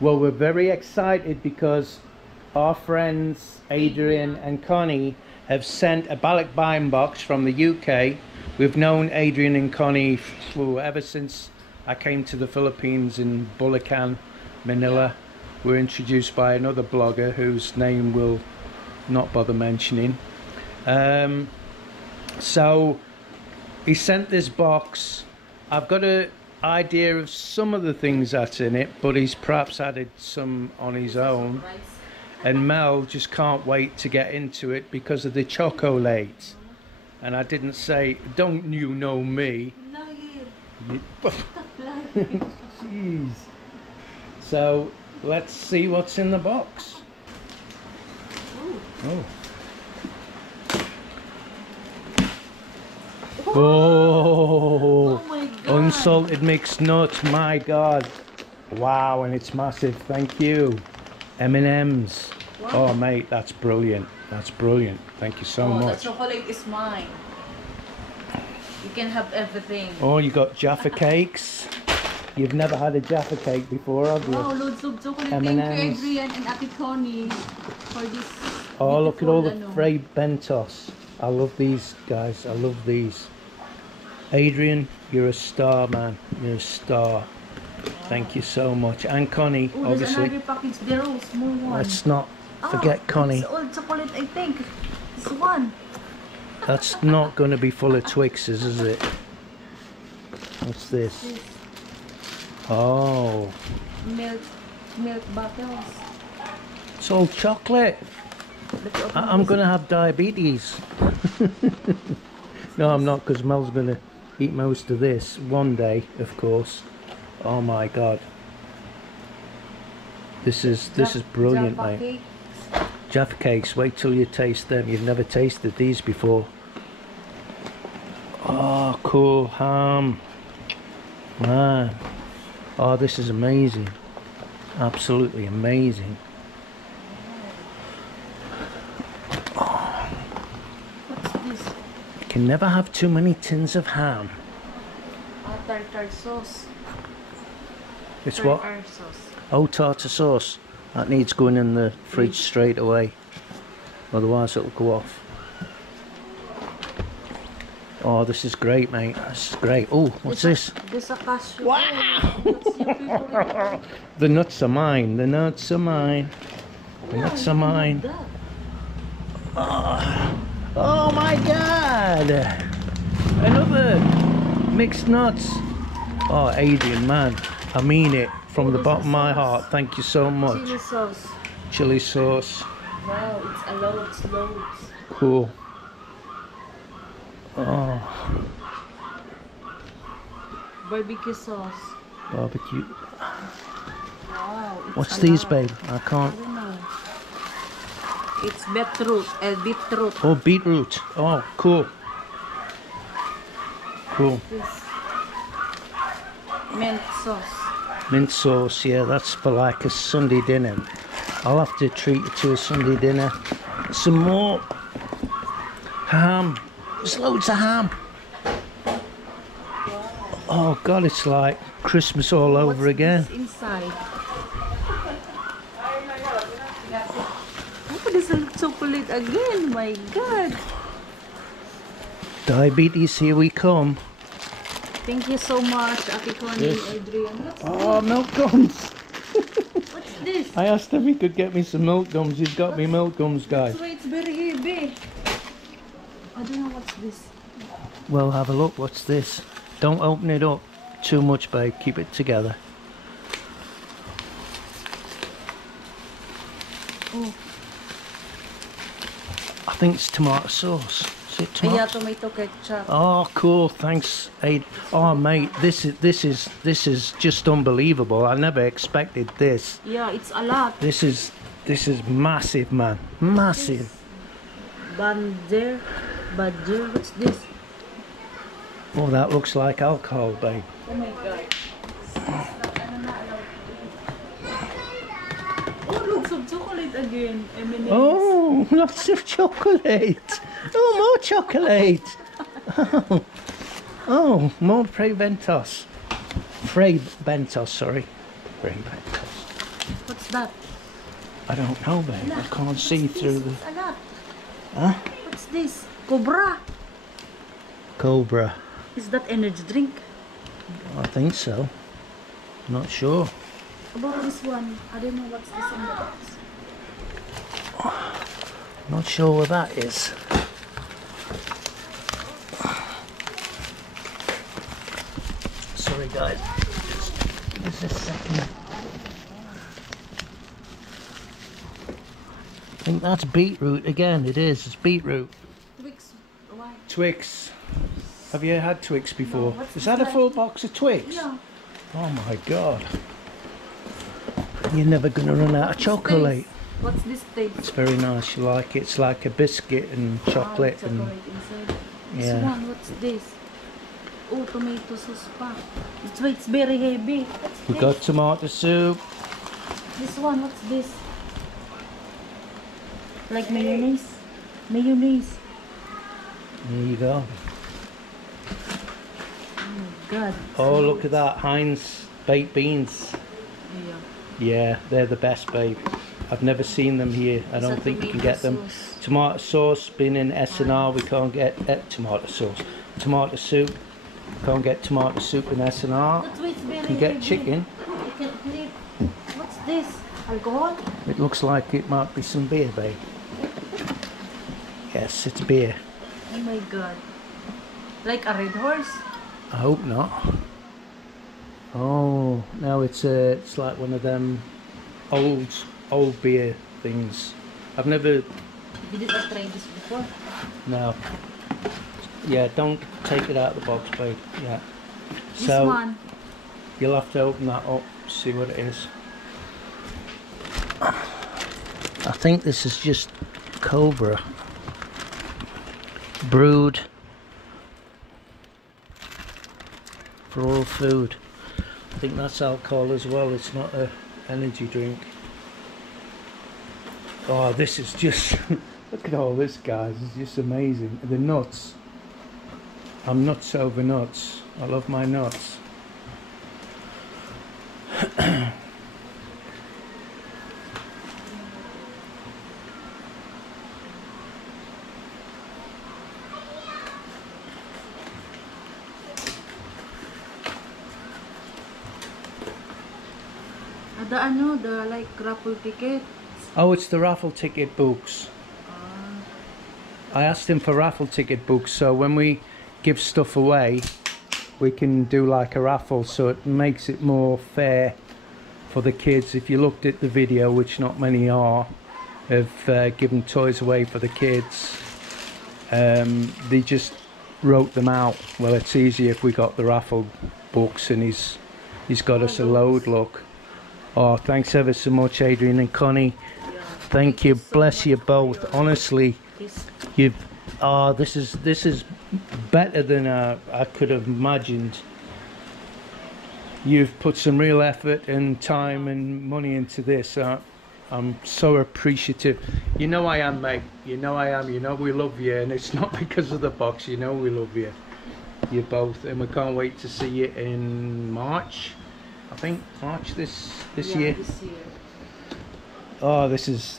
Well, we're very excited because our friends Adrian and Connie have sent a balikbayan box from the UK. We've known Adrian and Connie ever since I came to the Philippines in Bulacan, Manila. We're introduced by another blogger whose name we'll not bother mentioning. So he sent this box. I've got an idea of some of the things that's in it, but he's perhaps added some on his own. And Mel just can't wait to get into it because of the chocolate. And I didn't say, don't you know me? Jeez. So let's see what's in the box. Oh. Oh, my God. Unsalted mixed nuts, my God. Wow, and it's massive, thank you. M&M's. Wow. Oh, mate, that's brilliant. That's brilliant. Thank you so much. The chocolate is mine. You can have everything. Oh, you got Jaffa cakes. You've never had a Jaffa cake before, have you? Wow, loads of chocolate. Thank you, Adrian and Ate Connie, for this. Oh, look at all the frayed bentos. I love these, guys. I love these. Adrian, you're a star, man. You're a star. Wow. Thank you so much. And Connie, obviously. There's another package there, oh, small one. Let's not forget Connie. It's all chocolate, I think. This one. That's not going to be full of Twixes, is it? What's this? Oh. Milk bottles. It's all chocolate. I'm going to have diabetes. No, I'm not, because Mel's going to eat most of this one day, of course. Oh my God. This is brilliant, mate. Jaffa cakes, wait till you taste them. You've never tasted these before. Oh, cool ham. Man. Oh, this is amazing. Absolutely amazing. What's this? You can never have too many tins of ham. Tartar sauce. It's what? Tartar sauce. Oh, tartar sauce. That needs going in the fridge straight away. Otherwise it'll go off. Oh, this is great, mate. This is great. Oh, what's this? This is a cashew. Wow! The nuts are mine. The nuts are mine. The nuts are mine. Oh my God! Another mixed nuts. Oh, Adrian, man. I mean it from the bottom of my heart. Thank you so much. Chili sauce. Chili sauce. Wow, it's a loads. Cool. Oh. Barbecue sauce. Barbecue. Wow. What's these, babe? I can't. I don't know. It's beetroot. Beetroot. Oh, beetroot. Oh, cool. Cool. This. Mint sauce. Mint sauce, yeah, that's for like a Sunday dinner. I'll have to treat you to a Sunday dinner. Some more ham. There's loads of ham. Oh God, it's like Christmas all over again. What's inside? Oh, there's a chocolate again. My God. Diabetes, here we come. Thank you so much, Ate Connie and Adrian. Oh, milk gums. What's this? I asked if he could get me some milk gums. He's got me milk gums, guys. That's why it's very heavy. I don't know what's this. Well, have a look. What's this? Don't open it up too much, babe. Keep it together. Oh. I think it's tomato sauce. Is it tomato? Yeah, tomato ketchup. Oh, cool. Thanks, Aid. Oh, mate, this is just unbelievable. I never expected this. Yeah, it's a lot. This is massive, man. Massive. Badger. What's this? Oh, that looks like alcohol, babe. Oh my God. Oh, lots of chocolate again. M&M's. Oh, lots of chocolate. Oh, more chocolate. Oh, more Frey Bentos. Frey Bentos, sorry. Frey Bentos. What's that? I don't know, babe. I can't see through the... A lot. Huh? What's this? Cobra. Cobra. Is that energy drink? I think so. Not sure. About this one, I don't know what's this in the box. Not sure what that is. Sorry guys, just give us a second. I think that's beetroot again. It is, it's beetroot. Twix. Why? Twix. Have you had Twix before? No, Is that a full box of Twix? Yeah. Oh my god. You're never gonna run out of chocolate. What's this taste? It's very nice, you like it. It's like a biscuit and chocolate and inside. yeah. This one, what's this? Oh, tomato sauce pa. It's very heavy. What's we this? got tomato soup. This one, what's this? Like mayonnaise? Mayonnaise. There you go. Oh my god. Oh, look at that, Heinz baked beans. Yeah. Yeah, they're the best, babe. I've never seen them here. I don't think you can get them. Tomato sauce, been in S&R, we can't get tomato sauce. Tomato soup, can't get tomato soup in S&R. You can get chicken. You can flip. What's this? Alcohol? It looks like it might be some beer, babe. Yes, it's beer. Oh my god. Like a red horse? I hope not. Oh, no, it's like one of them old beer things. I've never. You didn't try this before? No. Yeah, don't take it out of the box, babe. Yeah. This So one. you'll have to open that up, see what it is. I think this is just Cobra brewed for all food. I think that's alcohol as well. It's not a energy drink. Oh, this is just look at all this, guys. It's just amazing. The nuts. I'm nuts over nuts. I love my nuts. The like raffle ticket. Oh, it's the raffle ticket books. I asked him for raffle ticket books, so when we give stuff away, we can do like a raffle, so it makes it more fair for the kids. If you looked at the video, which not many are, of giving toys away for the kids, they just wrote them out. Well, it's easier if we got the raffle books, and he's got us a load. Look. Oh, thanks ever so much, Adrian and Connie. Yeah. Thank you. Bless you both. Honestly, you've. Oh, this is better than I could have imagined. You've put some real effort and time and money into this. I'm so appreciative. You know I am, mate. You know I am. You know we love you, and it's not because of the box. You know we love you. You both, and we can't wait to see you in March. I think March this year. This year. Oh, this is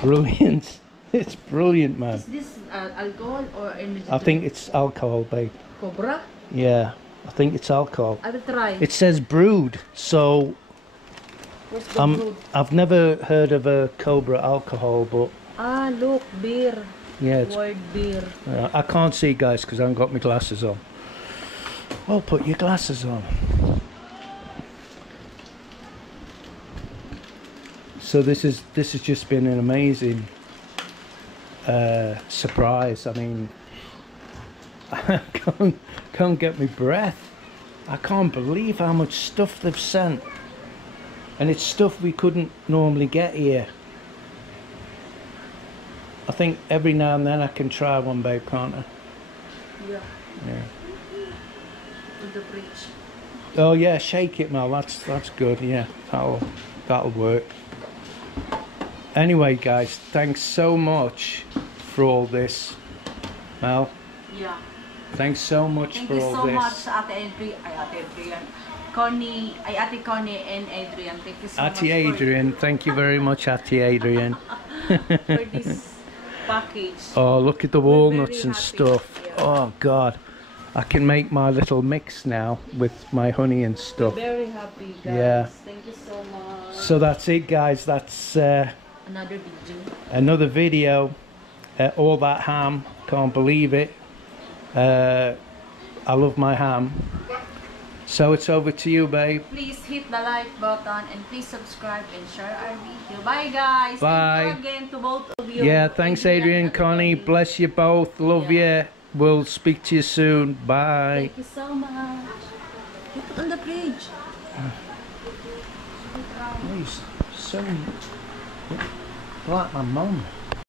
brilliant. It's brilliant, man. Is this alcohol or energy I think it's alcohol, babe. Cobra? Yeah, I think it's alcohol. I will try. It says brewed, so Where's the brood? I've never heard of a Cobra alcohol, but Ah, look, beer. yeah, it's, Word beer. I can't see, guys, because I haven't got my glasses on. Well, put your glasses on. So this has just been an amazing surprise. I mean, I can't get my breath. I can't believe how much stuff they've sent, and it's stuff we couldn't normally get here. I think every now and then I can try one, babe, can't I? Yeah. Yeah. In the fridge. Oh yeah, shake it, Mel. That's good. Yeah, that'll work. Anyway, guys, thanks so much for all this, Mel. Yeah. Thanks so much Thank for you all so this. much, Ate Adrian. Connie, Ate Connie and Adrian. Thank you so much Ate Adrian, thank you very much, Ate Adrian. for this package. Oh, look at the We're walnuts very and happy. stuff. Yeah. Oh God, I can make my little mix now with my honey and stuff. Very happy, guys. Yeah. Thank you so much. So that's it, guys. That's Another video. another video. All that ham, can't believe it. I love my ham. So it's over to you, babe. Please hit the like button and please subscribe and share our video. Bye, guys. Bye. Thank you again to both of you. Yeah, thanks, Adrian, Connie. Bless you both. Love you. We'll speak to you soon. Bye. Thank you so much. You put on the fridge. He's so like my mum.